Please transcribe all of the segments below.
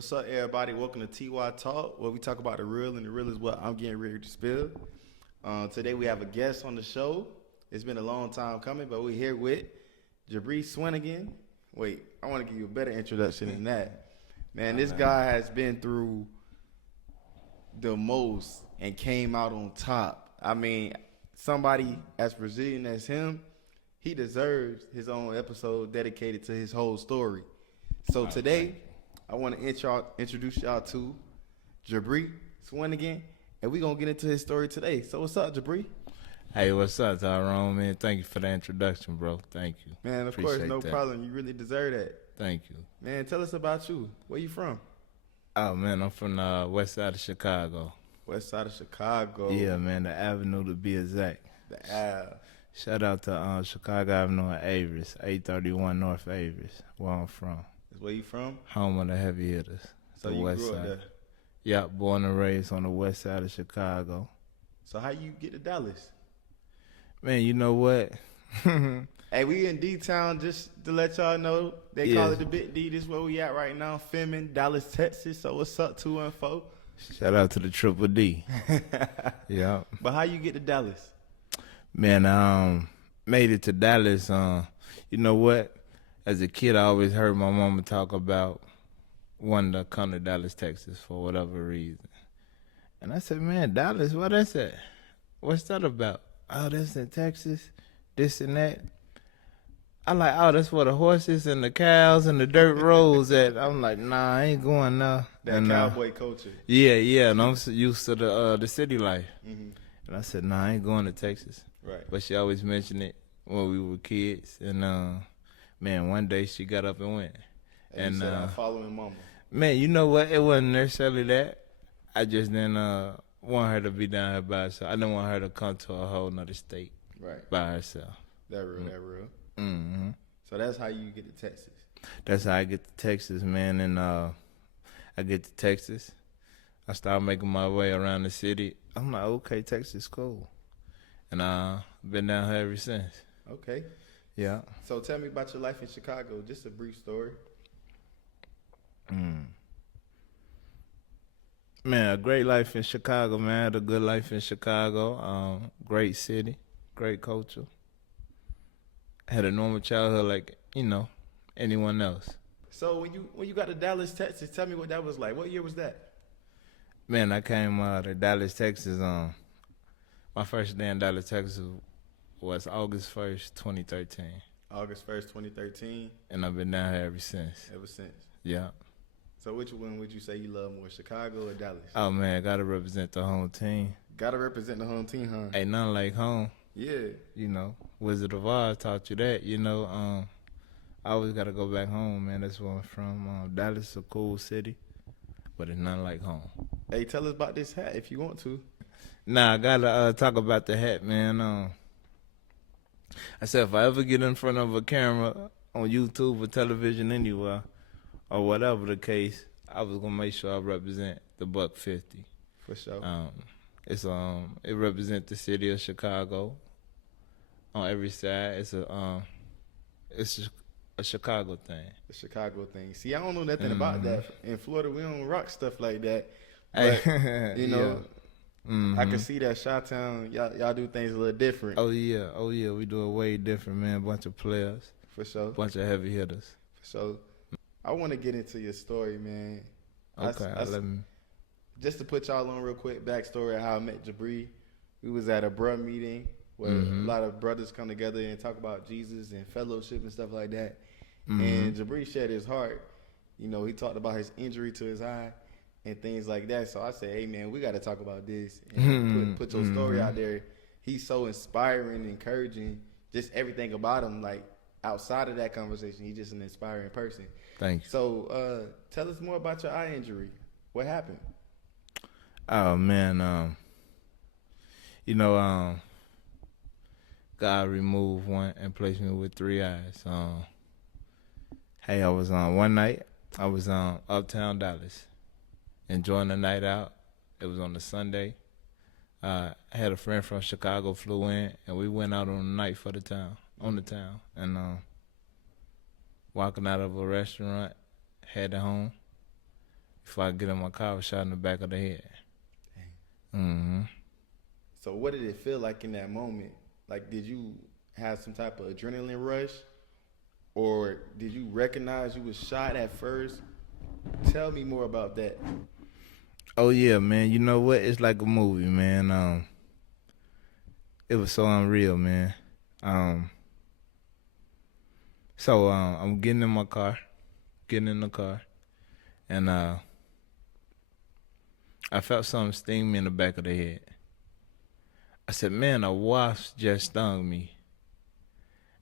What's up, everybody? Welcome to TeeWhy Talk, where we talk about the real, and the real is what I'm getting ready to spill. Today we have a guest on the show. It's been a long time coming, but we're here with Jabre Swanigan. Wait, I want to give you a better introduction than that. Man, this guy has been through the most and came out on top. I mean, somebody as Brazilian as him, he deserves his own episode dedicated to his whole story. So today, I want to introduce y'all to Jabre Swanigan, and we're going to get into his story today. So what's up, Jabre? Hey, what's up, Tyrone, man? Thank you for the introduction, bro. Thank you. Man, of course, no problem. You really deserve that. Thank you. Man, tell us about you. Where you from? Oh, man, I'm from the west side of Chicago. West side of Chicago. Yeah, man, the Avenue to be exact. The Ave. Shout out to Chicago Avenue and Avis, 831 North Avis, where I'm from. That's where you from? Home of the heavy hitters. So the you west grew up side. there? Yeah, born and raised on the west side of Chicago. So how you get to Dallas? Man, you know what? Hey, we in D-Town, just to let y'all know. They call it the Big D. This is where we at right now, filming Dallas, Texas. So what's up, 214? Shout out to the Triple D. Yeah. But how you get to Dallas? Man, made it to Dallas. You know what? As a kid, I always heard my mama talk about wanting to come to Dallas, Texas for whatever reason. And I said, man, Dallas, what is that? What's that about? Oh, that's in Texas, this and that. I like, oh, that's where the horses and the cows and the dirt roads at. I'm like, nah, I ain't going now. That cowboy culture. Yeah, and I'm so used to the city life. Mm-hmm. And I said, nah, I ain't going to Texas. Right. But she always mentioned it when we were kids. And, man, one day she got up and went. And you said, I'm following mama. Man, you know what? It wasn't necessarily that. I just didn't want her to be down here by herself. I didn't want her to come to a whole nother state by herself. That real. Mm-hmm. So that's how you get to Texas. That's how I get to Texas, man. And I get to Texas. I start making my way around the city. I'm like, okay, Texas, cool. And I've been down here ever since. Okay. Yeah. So tell me about your life in Chicago. Just a brief story. Man, a great life in Chicago, man. I had a good life in Chicago. Great city, great culture. Had a normal childhood like, anyone else. So when you got to Dallas, Texas, tell me what that was like. What year was that? Man, I came to Dallas, Texas. My first day in Dallas, Texas was August 1st, 2013. August 1st, 2013. And I've been down here ever since. Ever since. Yeah. So which one would you say you love more, Chicago or Dallas? Oh, man, got to represent the home team. Got to represent the home team, huh? Ain't nothing like home. Yeah. Wizard of Oz taught you that, I always got to go back home, man. That's where I'm from. Dallas is a cool city, but it's nothing like home. Hey, tell us about this hat if you want to. Nah, I got to talk about the hat, man. I said if I ever get in front of a camera on YouTube or television anywhere, or whatever the case, I was gonna make sure I represent the Buck 50. For sure. It represents the city of Chicago on every side. It's a Chicago thing. The Chicago thing. See, I don't know nothing about that. In Florida, we don't rock stuff like that. But I can see that Chi-Town, y'all do things a little different. Oh yeah, we do it way different, man. Bunch of players. For sure. Bunch of heavy hitters. For sure. I want to get into your story, man. Okay, just to put y'all on real quick, backstory of how I met Jabre. We was at a bruh meeting where a lot of brothers come together and talk about Jesus and fellowship and stuff like that. And Jabre shared his heart. He talked about his injury to his eye and things like that. So I said, hey, man, we got to talk about this and put your story out there. He's so inspiring, encouraging, just everything about him. Like, outside of that conversation, he's just an inspiring person. Thank you. So tell us more about your eye injury. What happened? Oh, man. God removed one and placed me with three eyes. Hey, I was one night, I was uptown Dallas, enjoying the night out. It was on a Sunday. I had a friend from Chicago flew in, and we went out on the night for the town, and walking out of a restaurant, headed home. before I get in my car, I was shot in the back of the head. Mm-hmm. So what did it feel like in that moment? Like, did you have some type of adrenaline rush? Or did you recognize you was shot at first? Tell me more about that. Oh yeah, man. You know what? It's like a movie, man. It was so unreal, man. I'm getting in the car, and I felt something sting me in the back of the head. I said, man, a wasp just stung me.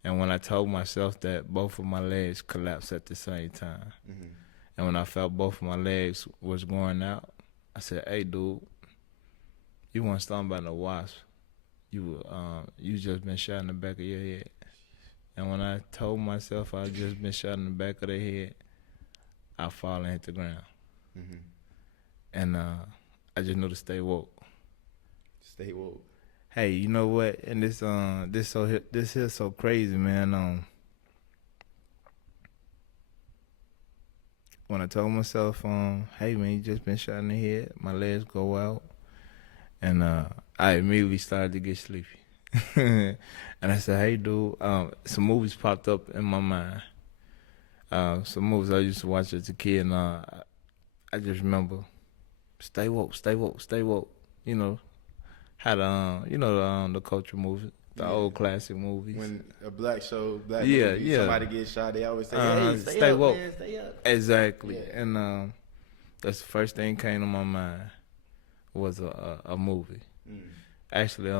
And when I told myself that, both of my legs collapsed at the same time. Mm-hmm. And when I felt both of my legs was going out, I said, hey, dude, you weren't stung by no wasp. You just been shot in the back of your head. And when I told myself I just been shot in the back of the head, I fall and hit the ground. Mm-hmm. And I just knew to stay woke. Stay woke. Hey, you know what? And this here so crazy, man. When I told myself, hey man, you just been shot in the head, my legs go out, and I immediately started to get sleepy. And I said, hey dude, some movies popped up in my mind. Some movies I used to watch as a kid, and I just remember, stay woke, stay woke, stay woke. You know, how the culture movies, the old classic movies. When a black Yeah, movie, yeah. somebody gets shot, they always say, hey, stay up, woke. man, stay up. Exactly. Yeah. And that's the first thing came to my mind was a movie. Mm. Actually,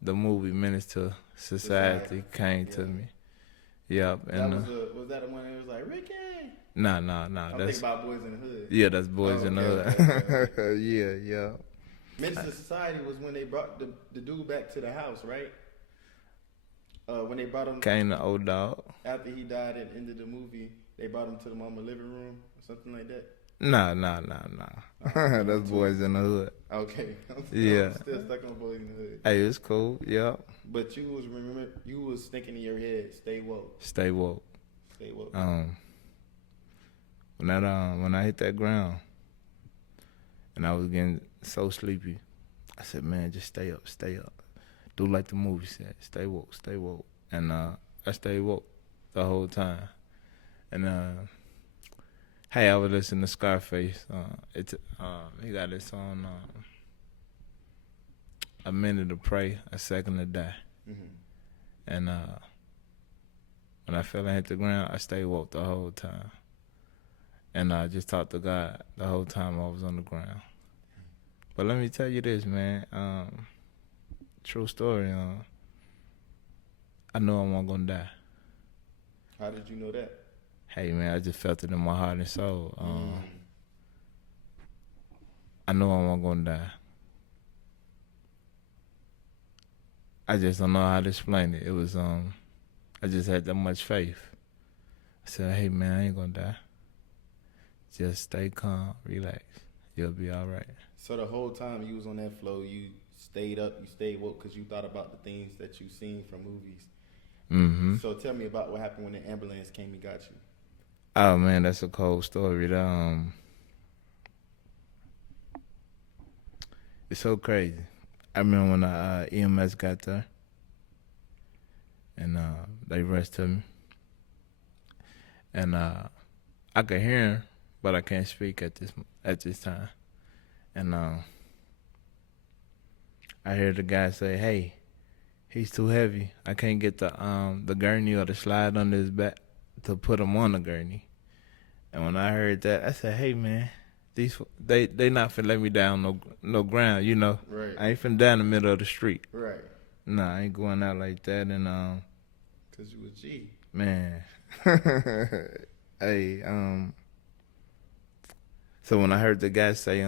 the movie Menace to Society came to me. Yep. And Was that the one that was like, Ricky? Nah. I'm thinking about Boys in the Hood. Yeah, that's Boys in the Hood. Okay. Yeah. Menace to Society was when they brought the dude back to the house, right? When they brought him, Came the old dog. after he died at the end of the movie, they brought him to the mama living room or something like that. Nah. That's Boys in the Hood. Okay. Yeah. I'm still stuck on Boys in the Hood. Hey, it's cool. Yep. But you was thinking in your head, stay woke. Stay woke. Stay woke. When I hit that ground and I was getting so sleepy, I said, man, just stay up. Do like the movie said, stay woke. And I stayed woke the whole time. And hey, I was listening to Scarface. He got this song, A Minute to Pray, A Second to Die. Mm-hmm. And when I fell and hit the ground, I stayed woke the whole time. And I just talked to God the whole time I was on the ground. But let me tell you this, man. True story. I know I wasn't gonna die. How did you know that? Hey, man, I just felt it in my heart and soul. I know I wasn't gonna die. I just don't know how to explain it. It was I just had that much faith. I said, hey man, I ain't gonna die. Just stay calm, relax. You'll be all right. So the whole time you was on that flow, you stayed up, you stayed woke because you thought about the things that you seen from movies. Mm-hmm. So tell me about what happened when the ambulance came and got you. Oh man, that's a cold story. It's so crazy. I remember when EMS got there and they rushed to me, and I could hear him, but I can't speak at this time. And I heard the guy say, "Hey, he's too heavy. I can't get the gurney or the slide under his back to put him on the gurney." And when I heard that, I said, "Hey man, they not finna let me down no ground, you know. Right. I ain't finna down the middle of the street. Right. Nah, I ain't going out like that." And Cause you was G. man, hey, so when I heard the guy say,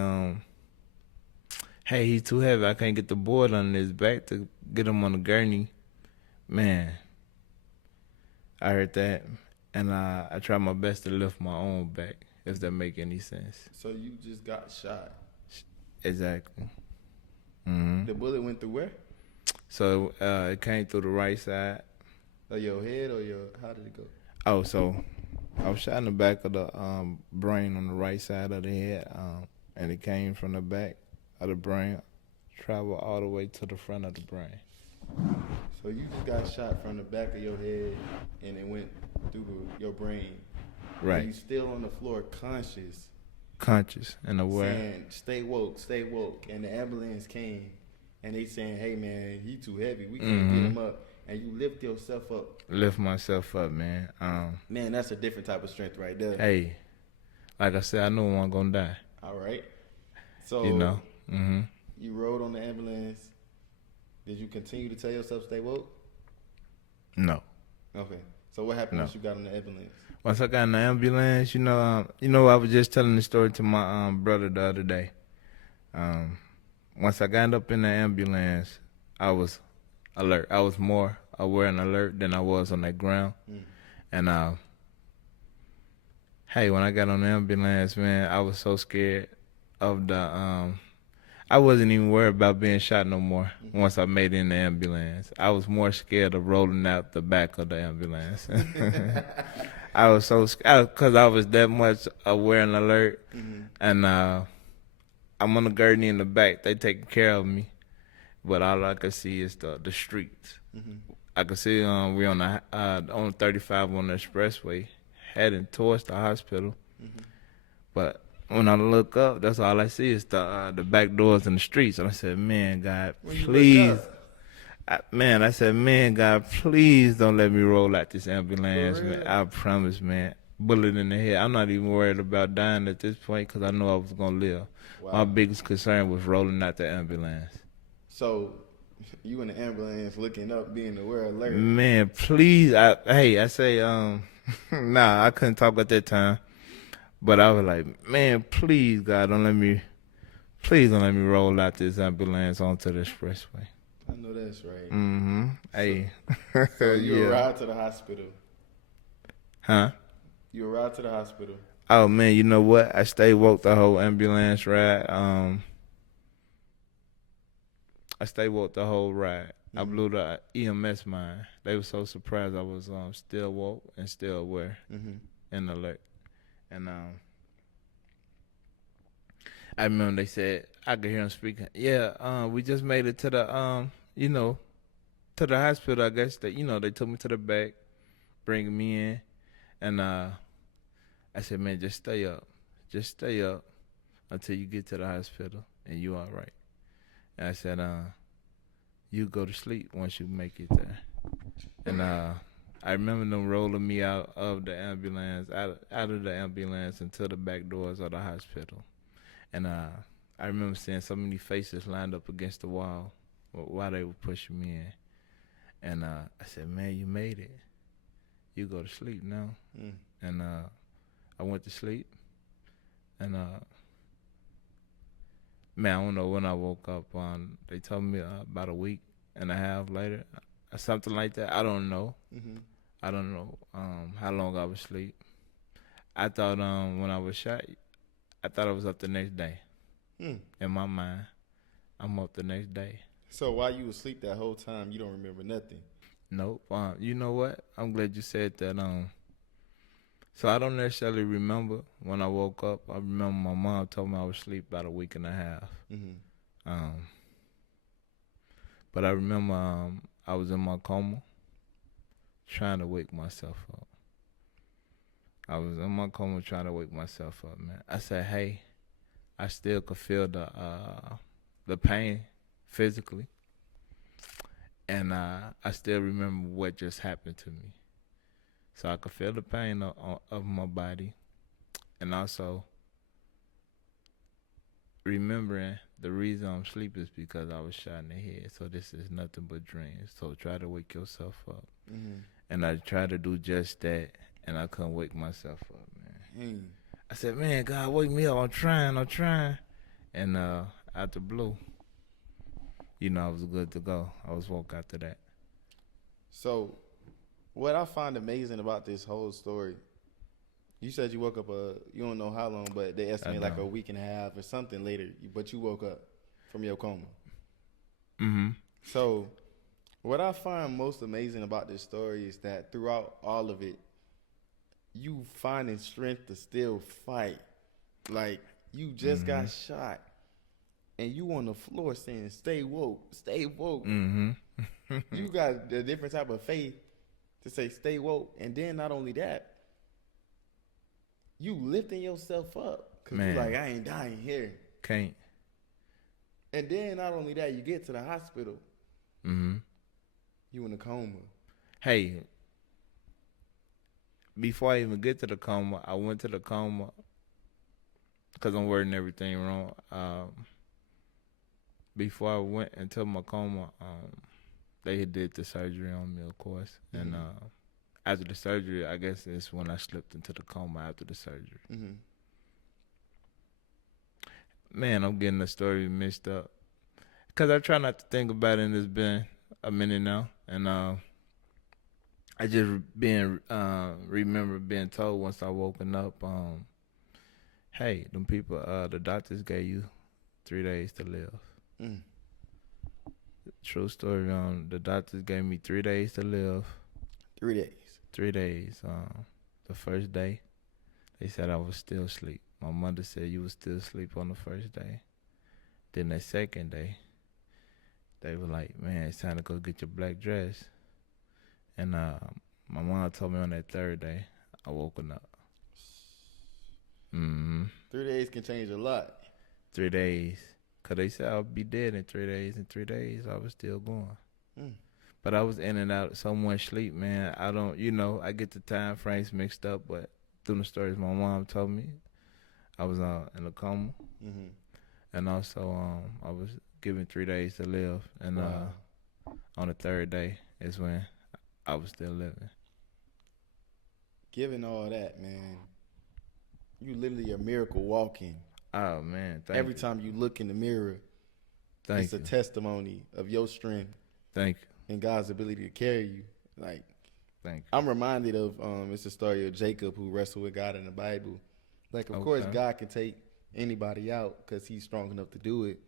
"Hey, he's too heavy. I can't get the board under his back to get him on the gurney," man, I heard that, and I tried my best to lift my own back, if that make any sense. So you just got shot. Exactly. Mm-hmm. The bullet went through where? So it came through the right side. Or your head or how did it go? Oh, so I was shot in the back of the brain on the right side of the head, and it came from the back of the brain, traveled all the way to the front of the brain. So you just got shot from the back of your head, and it went through your brain. Right. And you still on the floor, Conscious and aware. saying, "Stay woke, stay woke." And the ambulance came, and they saying, "Hey man, he too heavy. We can't get him up." And you lift yourself up. Lift myself up, man. Man, that's a different type of strength right there. Hey, like I said, I knew I wasn't gonna die. All right. So You know. you rode on the ambulance. Did you continue to tell yourself stay woke? No. Okay. So what happened once you got on the ambulance? Once I got in the ambulance, I was just telling the story to my brother the other day. Once I got up in the ambulance, I was alert. I was more aware and alert than I was on that ground. And hey, when I got on the ambulance, man, I was so scared of the I wasn't even worried about being shot no more once I made it in the ambulance. I was more scared of rolling out the back of the ambulance. I was so scared because I was that much aware and alert. And I'm on the gurney in the back. They taking care of me. But all I could see is the streets. I could see we on the 35 on the expressway heading towards the hospital. But when I look up, that's all I see is the back doors and the streets. And I said, man, God, please. I said, man, God, please don't let me roll out this ambulance, man. I promise, man. Bullet in the head. I'm not even worried about dying at this point because I know I was going to live. Wow. My biggest concern was rolling out the ambulance. So you in the ambulance looking up, being aware, alert. Man, please. I say, nah, I couldn't talk at that time. But I was like, man, please, God, please don't let me roll out this ambulance onto the expressway. I know that's right. Hey. So you arrived to the hospital. Huh? You arrived to the hospital. Oh, man, you know what? I stayed woke the whole ambulance ride. I stayed woke the whole ride. I blew the EMS mind. They were so surprised I was still woke and still aware and alert. And I remember they said, I could hear them speaking. Yeah, we just made it to the to the hospital. I guess they took me to the back, bringing me in, and I said, man, just stay up until you get to the hospital and you all right. And I said, you go to sleep once you make it there. And I remember them rolling me out of the ambulance, out of the ambulance into the back doors of the hospital. And I remember seeing so many faces lined up against the wall while they were pushing me in. And I said, man, you made it. You go to sleep now. And I went to sleep. And man, I don't know when I woke up. They told me about a week and a half later, something like that. I don't know. I don't know how long I was asleep. I thought when I was shot, I thought I was up the next day. In my mind, I'm up the next day. So while you was asleep that whole time, you don't remember nothing? Nope. You know what? I'm glad you said that. So I don't necessarily remember when I woke up. I remember my mom told me I was asleep about a week and a half. But I remember I was in my coma trying to wake myself up. I was in my coma trying to wake myself up, man. I said, hey, I still could feel the pain physically. And I still remember what just happened to me. So I could feel the pain of my body. And also remembering the reason I'm sleeping is because I was shot in the head. So this is nothing but dreams. So try to wake yourself up. And I tried to do just that, and I couldn't wake myself up, man. I said, man, God, wake me up. I'm trying. And out the blue, I was good to go. I was woke after that. So what I find amazing about this whole story, you said you woke up, you don't know how long, but they estimate like a week and a half or something later, but you woke up from your coma. So what I find most amazing about this story is that throughout all of it, you finding strength to still fight. Like, you just got shot, and you on the floor saying, "Stay woke, stay woke." You got a different type of faith to say, "Stay woke," and then not only that, you lifting yourself up because you like, I ain't dying here. Can't. And then not only that, you get to the hospital. You in a coma. Hey, before I even get to the coma, I went to the coma because I'm wording everything wrong. Before I went into my coma, they did the surgery on me, of course. And after the surgery, I guess it's when I slipped into the coma after the surgery. Man, I'm getting the story mixed up. Because I try not to think about it, and it's been a minute now. And I just remember being told once I woken up, hey, them people, the doctors gave you 3 days to live. True story. The doctors gave me 3 days to live. 3 days. 3 days. The first day, they said I was still asleep. My mother said you was still asleep on the first day. Then the second day, they were like, man, it's time to go get your black dress. And my mom told me on that third day, I woken up. 3 days can change a lot. 3 days. Because they said I would be dead in 3 days. In 3 days, I was still going. But I was in and out so much sleep, man. I don't, I get the time frames mixed up, but through the stories my mom told me, I was in a coma. And also, I was given 3 days to live. And on the third day is when I was still living. Given all that, man, you literally a miracle walking. Oh, man, thank Every you. time you look in the mirror, it's a testimony of your strength. Thank you. And God's ability to carry you. Like, thank you. I'm reminded of, it's a story of Jacob who wrestled with God in the Bible. Like, of course, God can take anybody out because he's strong enough to do it.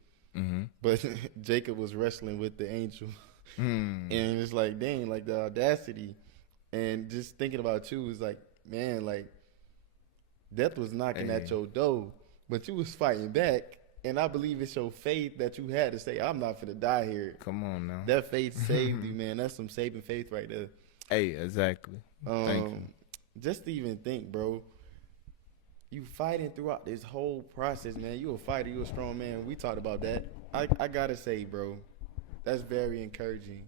But Jacob was wrestling with the angel. And it's like, dang, like the audacity. And just thinking about you is like, man, like, death was knocking at your door, but you was fighting back. And I believe it's your faith that you had to say, I'm not finna die here. Come on now. That faith saved you, man. That's some saving faith right there. Hey, exactly. Thank you. Just to even think, bro, you fighting throughout this whole process, man. You a fighter, you a strong man. We talked about that. I gotta say, bro, that's very encouraging.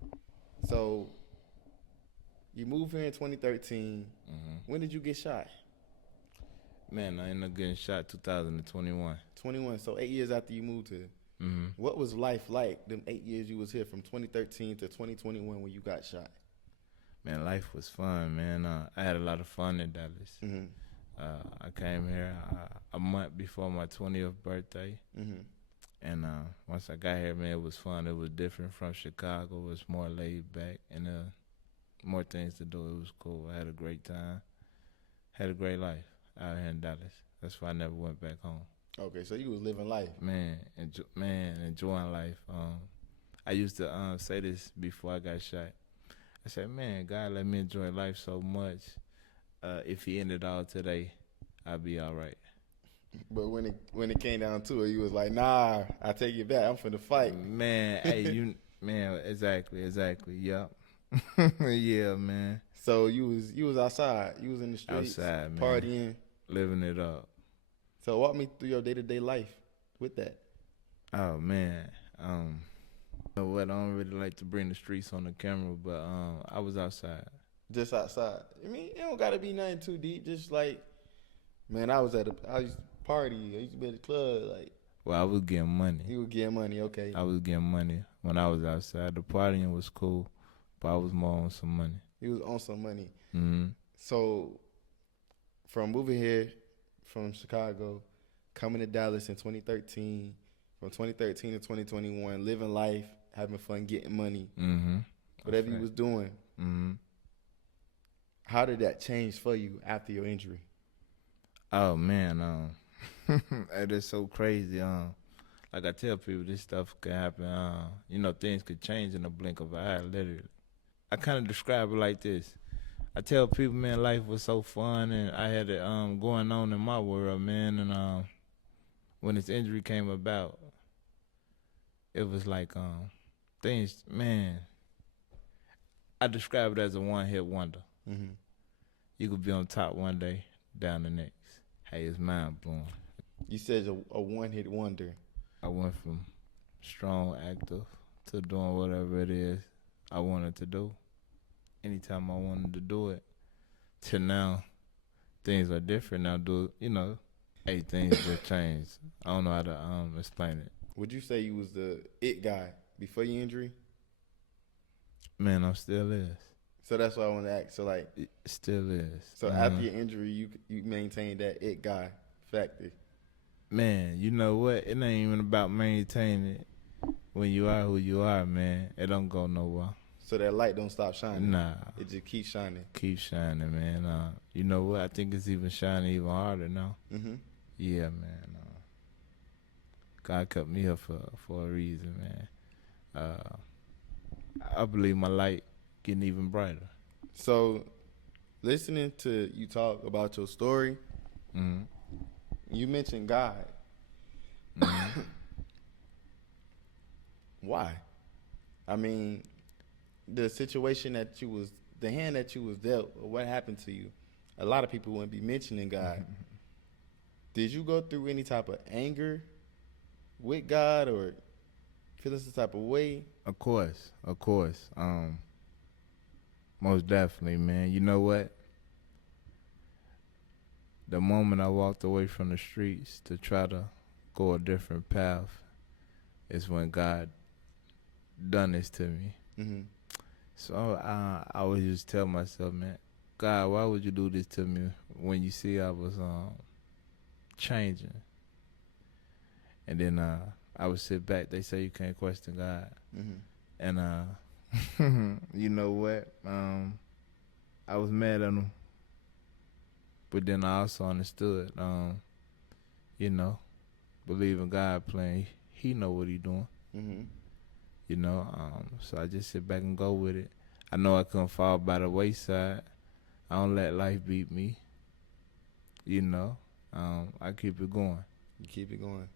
So, you moved here in 2013. When did you get shot? Man, I ended up getting shot 2021. 21, so 8 years after you moved here. What was life like them 8 years you was here from 2013 to 2021 when you got shot? Man, life was fun, man. I had a lot of fun in Dallas. I came here a month before my 20th birthday. And once I got here, man, it was fun. It was different from Chicago. It was more laid back and more things to do. It was cool. I had a great time. Had a great life out here in Dallas. That's why I never went back home. Okay, so you was living life. Man, enjoying life. I used to say this before I got shot. I said, man, God let me enjoy life so much. If he ended all today, I'd be all right. But when it came down to it, you was like, nah, I take it back. I'm finna fight. Man, hey, exactly, yep. Yeah, man. So you was outside. You was in the streets. Outside, man. Partying. Living it up. So walk me through your day-to-day life with that. Oh, man. You know what? I don't really like to bring the streets on the camera, but I was outside. Just outside. I mean, it don't got to be nothing too deep. Just like, man, I used to party. I used to be at the club. Like, well, I was getting money. You were getting money, okay. I was getting money when I was outside. The partying was cool, but I was more on some money. You was on some money. So, from moving here from Chicago, coming to Dallas in 2013, from 2013 to 2021, living life, having fun, getting money, whatever you was doing. How did that change for you after your injury? Oh, man, it is so crazy. Like I tell people, this stuff can happen. Things could change in the blink of an eye, literally. I kind of describe it like this. I tell people, man, life was so fun, and I had it going on in my world, man. And when this injury came about, it was like things, man. I describe it as a one-hit wonder. Mm-hmm. You could be on top one day, down the next. Hey, it's mind blowing. You said a one-hit wonder. I went from strong, active to doing whatever it is I wanted to do. Anytime I wanted to do it. To now, things are different now. Hey, things have changed. I don't know how to explain it. Would you say you was the it guy before your injury? Man, I'm still is. So that's what I want to ask. So like, It still is. so after your injury, you maintained that it guy factor. Man, you know what? It ain't even about maintaining it. When you are who you are, man, it don't go nowhere. So that light don't stop shining. Nah. It just keeps shining. Keep shining, man. You know what? I think it's even shining even harder now. Mm-hmm. Yeah, man. God kept me here for a reason, man. I believe my light getting even brighter. So, listening to you talk about your story, Mm-hmm. you mentioned God. Mm-hmm. Why? I mean, the situation that the hand that you was dealt, what happened to you? A lot of people wouldn't be mentioning God. Did you go through any type of anger with God or feeling some type of way? Of course. Most definitely, man. You know what? The moment I walked away from the streets to try to go a different path is when God done this to me. Mm-hmm. So I always just tell myself, man, God, why would you do this to me when you see I was changing? And then I would sit back. They say you can't question God. Mm-hmm. And you know what? I was mad at him. But then I also understood, believe in God plan. He know what he doing. Mm-hmm. So I just sit back and go with it. I know I couldn't fall by the wayside. I don't let life beat me. I keep it going. You keep it going.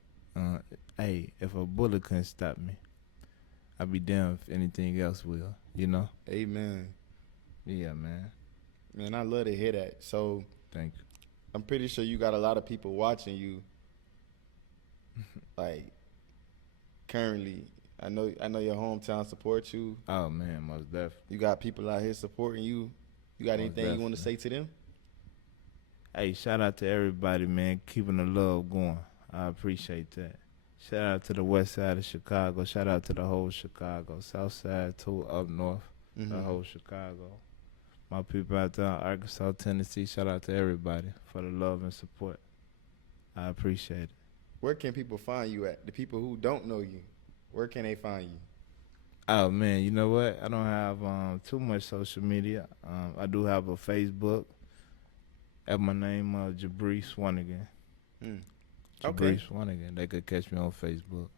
Hey, if a bullet couldn't stop me, I'd be damned if anything else will, Amen. Yeah, man. Man, I love to hear that. So, Thank you. I'm pretty sure you got a lot of people watching you. Like, currently, I know your hometown supports you. Oh, man, most definitely. You got people out here supporting you. You got Most anything you want to say to them? Hey, shout out to everybody, man, keeping the love going. I appreciate that. Shout out to the west side of Chicago. Shout out to the whole Chicago. South side to up north, the whole Chicago. My people out there in Arkansas, Tennessee, shout out to everybody for the love and support. I appreciate it. Where can people find you at? The people who don't know you, where can they find you? Oh, man, you know what? I don't have too much social media. I do have a Facebook at my name, Jabre Swanigan. Okay. Jabre Swanigan. They could catch me on Facebook.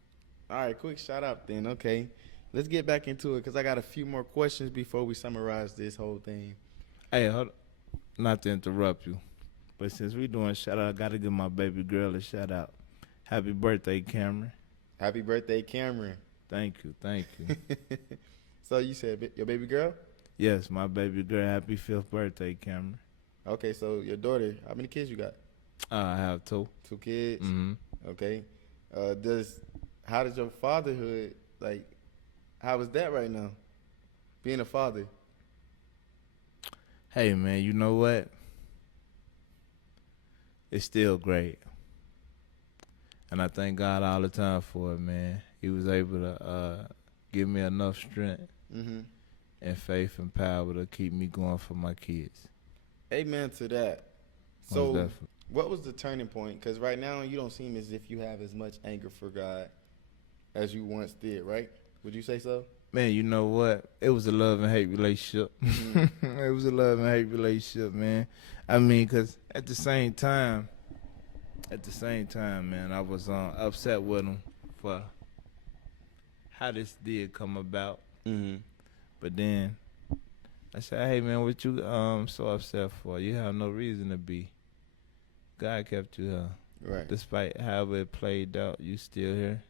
All right, quick shout out then. Okay, let's get back into it because I got a few more questions before we summarize this whole thing. Hey, hold not to interrupt you, but since we doing shout out, I got to give my baby girl a shout out. Happy birthday, Cameron. Happy birthday, Cameron. Thank you. So you said your baby girl? Yes, my baby girl. Happy 5th birthday, Cameron. Okay, so your daughter, how many kids you got? I have 2. 2 kids? Mm-hmm. Okay. How does your fatherhood, how is that right now? Being a father? Hey, man, you know what? It's still great. And I thank God all the time for it, man. He was able to give me enough strength and faith and power to keep me going for my kids. Amen to that. Most So, definitely. what was the turning point? Because right now you don't seem as if you have as much anger for God as you once did, right? Would you say so? Man, you know what? It was a love and hate relationship. It was a love and hate relationship, man. I mean, because at the same time, man, I was upset with him for how this did come about. Mm-hmm. But then I said, hey man, what you so upset for? You have no reason to be. God kept you here. Right. Despite however it played out, you still here.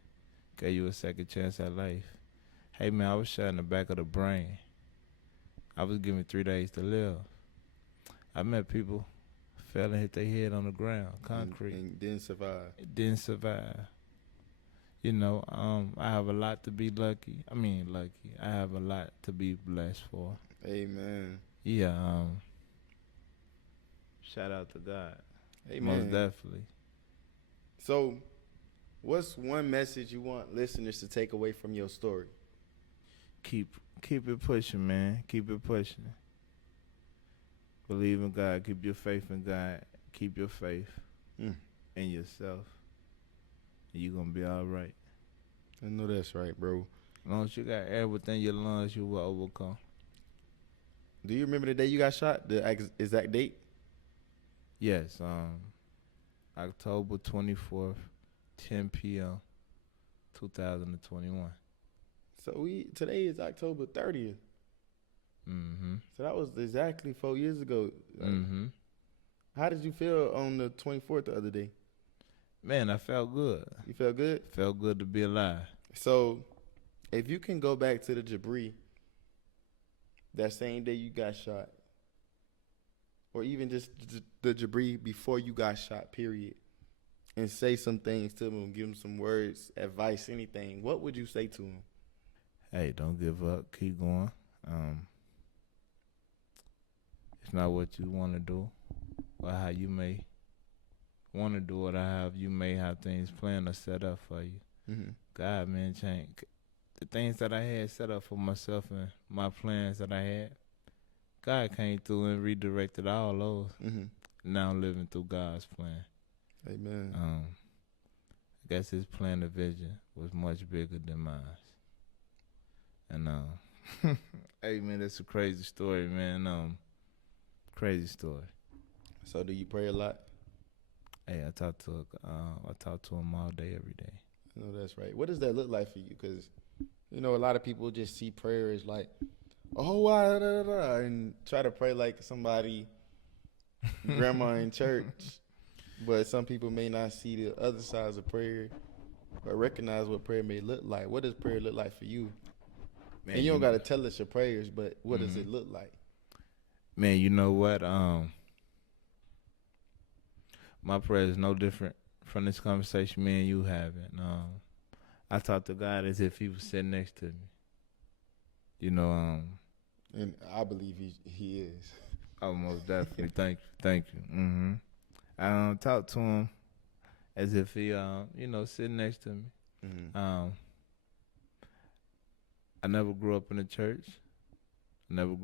Gave you a second chance at life. Hey man, I was shot in the back of the brain. I was given 3 days to live. I met people fell and hit their head on the ground, concrete. And didn't survive. It didn't survive. You know, I have a lot to be lucky. I mean, lucky. I have a lot to be blessed for. Amen. Yeah. Shout out to God. Amen. Most definitely. So, what's one message you want listeners to take away from your story? Keep it pushing, man. Keep it pushing. Believe in God. Keep your faith in God. Keep your faith in yourself. And you're going to be all right. I know that's right, bro. As long as you got air within your lungs, you will overcome. Do you remember the day you got shot? The exact date? Yes. October 24th, 10 p.m., 2021. So today is October 30th. Mm-hmm. So that was exactly 4 years ago. Mm-hmm. How did you feel on the 24th the other day? Man, I felt good. You felt good? Felt good to be alive. So, if you can go back to the Jabre, that same day you got shot, or even just the Jabre before you got shot, period, and say some things to him, give him some words, advice, anything, what would you say to him? Hey, don't give up. Keep going. It's not what you want to do or how you may want to do it or how you may have things planned or set up for you. Mm-hmm. God, man, change. The things that I had set up for myself and my plans that I had, God came through and redirected all those. Mm-hmm. Now I'm living through God's plan. Amen. I guess his plan of vision was much bigger than mine. And hey man, that's a crazy story, man. Crazy story. So do you pray a lot? Hey, I talk to him all day, every day. I know that's right. What does that look like for you? Because, you know, a lot of people just see prayer as like, oh, wow, da, da, da, and try to pray like somebody, grandma in church. But some people may not see the other sides of prayer or recognize what prayer may look like. What does prayer look like for you? Man, and you don't got to tell us your prayers, but what does it look like? Man, you know what? My prayer is no different from this conversation me and you having. I talk to God as if he was sitting next to me. You know, and I believe he is. Oh, most definitely. Thank you. Mm-hmm. I talk to him as if he, sitting next to me. Mm-hmm. I never grew up in the church. Never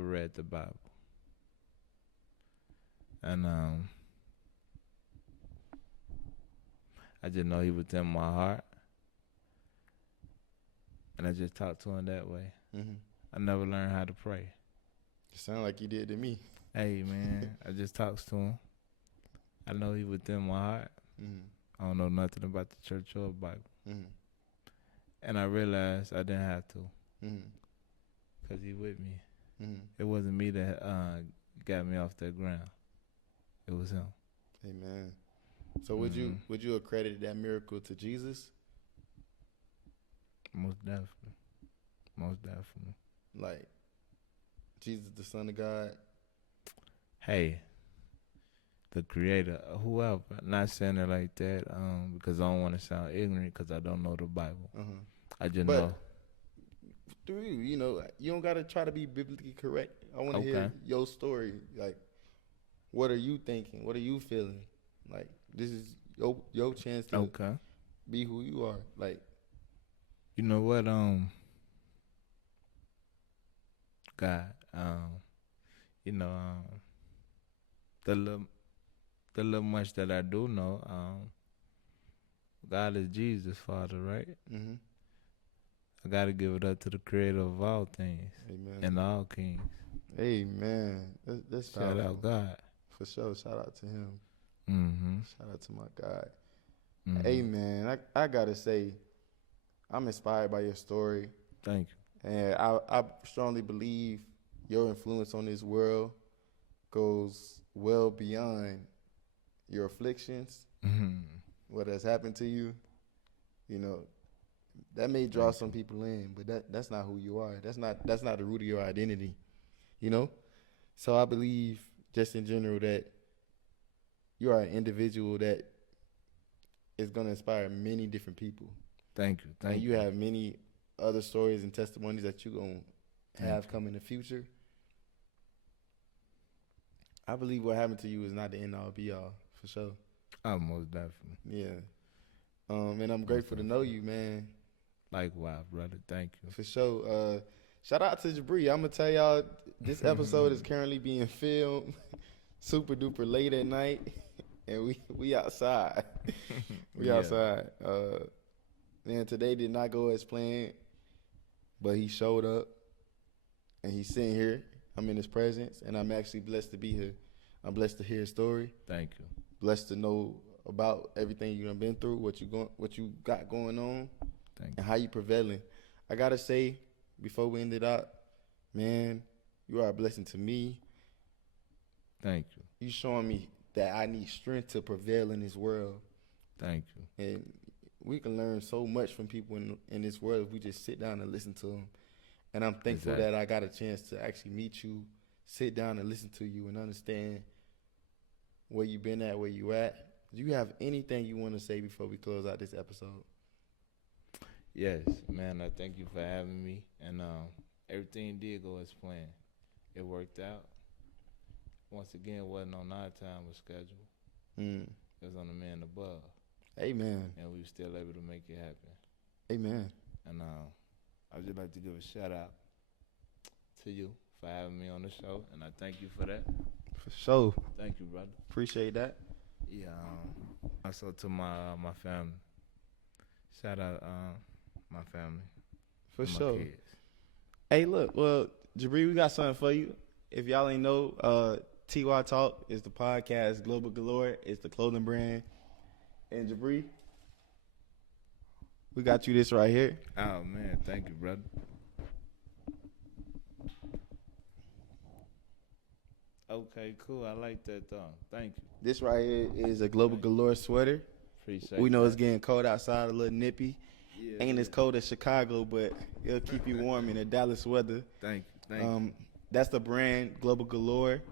read the Bible. And I just know he was in my heart. And I just talked to him that way. Mm-hmm. I never learned how to pray. You sound like you did to me. Hey, man, I just talks to him. I know he within my heart. Mm-hmm. I don't know nothing about the church or the Bible. Mm-hmm. And I realized I didn't have to. Mm-hmm. Because he with me. Mm-hmm. It wasn't me that got me off that ground. It was him. Amen. So would you accredit that miracle to Jesus? Most definitely. Like, Jesus, the Son of God? Hey, the Creator, whoever. Not saying it like that because I don't want to sound ignorant because I don't know the Bible. Uh-huh. I just know. Through you know, you don't got to try to be biblically correct. I want to hear your story. Like, what are you thinking? What are you feeling? Like, this is your chance to be who you are. Like, you know what? God, the little much that I do know, God is Jesus' Father, right? Mm-hmm. I gotta give it up to the Creator of all things. Amen. And all kings. Amen. That's shout powerful. Out God. For sure. Shout out to him. Mm-hmm. Shout out to my God. Mm-hmm. Amen. I gotta say, I'm inspired by your story. Thank And I strongly believe your influence on this world goes well beyond your afflictions, what has happened to you. You know, that may draw some people in, but that's not who you are. That's not the root of your identity. You know? So I believe just in general that you are an individual that is gonna inspire many different people. Thank you. And you have many other stories and testimonies that you're going to have come in the future. I believe what happened to you is not the end all be all, for sure. Oh, most definitely. Yeah. And I'm grateful to know you, man. Likewise, brother. Thank you. For sure. Shout out to Jabre. I'm going to tell y'all, this episode is currently being filmed super duper late at night. And we outside. Outside. Man, today did not go as planned. But he showed up, and he's sitting here. I'm in his presence, and I'm actually blessed to be here. I'm blessed to hear his story. Thank you. Blessed to know about everything you've been through, what you got going on, and how you prevailing. I gotta say, before we end it up, man, you are a blessing to me. Thank you. You showing me that I need strength to prevail in this world. Thank you. And we can learn so much from people in this world if we just sit down and listen to them. And I'm thankful that I got a chance to actually meet you, sit down and listen to you and understand where you been at, where you at. Do you have anything you want to say before we close out this episode? Yes, man, I thank you for having me. And everything did go as planned. It worked out. Once again, it wasn't on our time or schedule. It was on the man above. Amen. And we were still able to make it happen. Amen. And I'd just like to give a shout out to you for having me on the show, and I thank you for that. For sure. Thank you, brother. Appreciate that. Yeah. Also to my family. Shout out my family. For my sure. kids. Hey, look. Well, Jabre, we got something for you. If y'all ain't know, TeeWhy Talk is the podcast. Global Galore is the clothing brand. And Jabre, we got you this right here. Oh, man. Thank you, brother. Okay, cool. I like that, though. Thank you. This right here is a Global Galore sweater. Appreciate We know that. it's getting cold outside, a little nippy. Yeah, Ain't as cold as Chicago, but it'll keep you warm in the Dallas weather. Thank you. Thank you. That's the brand Global Galore,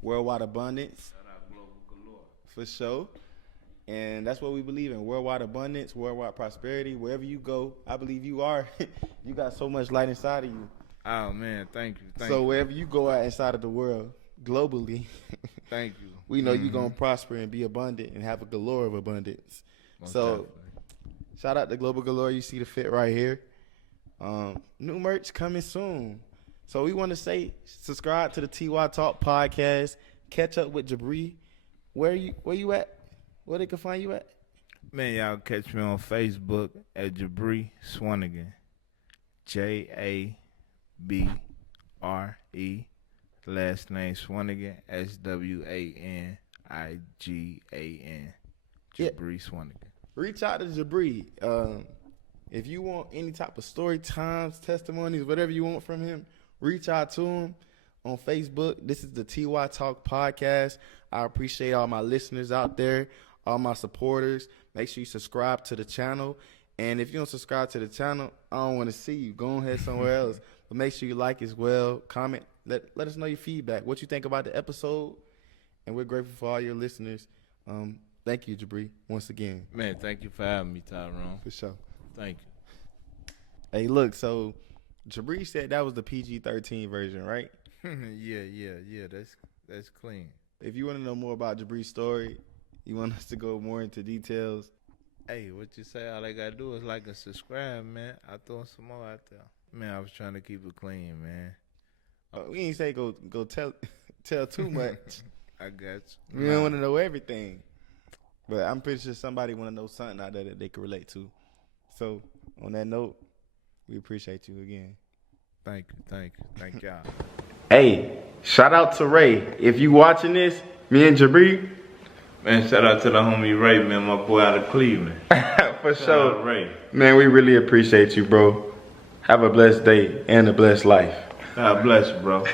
Worldwide Abundance. Shout out Global Galore. For sure. And that's what we believe in, worldwide abundance, worldwide prosperity. Wherever you go, I believe you are. You got so much light inside of you. Oh, man. Thank you. Thank so you. wherever you go out inside of the world, globally, Thank you. we know you're going to prosper and be abundant and have a galore of abundance. Most so definitely. shout out to Global Galore. You see the fit right here. New merch coming soon. So we want to say subscribe to the TeeWhy Talk podcast. Catch up with Jabre. Where you at? Where they can find you at? Man, y'all catch me on Facebook at Jabre Swanigan. Jabre, last name Swanigan, Swanigan. Jabre Swanigan. Reach out to Jabre. If you want any type of story times, testimonies, whatever you want from him, reach out to him on Facebook. This is the TeeWhy Talk podcast. I appreciate all my listeners out there, all my supporters. Make sure you subscribe to the channel. And if you don't subscribe to the channel, I don't want to see you. Go ahead somewhere else. But make sure you like as well. Comment. Let us know your feedback. What you think about the episode. And we're grateful for all your listeners. Thank you, Jabre, once again. Man, thank you for having me, Tyrone. For sure. Thank you. Hey, look, so Jabre said that was the PG-13 version, right? Yeah. That's clean. If you want to know more about Jabre's story, you want us to go more into details. Hey, what you say? All I gotta do is like and subscribe, man. I throw some more out there. Man, I was trying to keep it clean, man. We ain't say go tell too much. I got you. We don't want to know everything. But I'm pretty sure somebody want to know something out there that they can relate to. So, on that note, we appreciate you again. Thank y'all. Hey, shout out to Ray. If you watching this, me and Jabre. Man, shout out to the homie Ray, man, my boy out of Cleveland. For Shout sure. out Ray. Man, we really appreciate you, bro. Have a blessed day and a blessed life. God bless you, bro.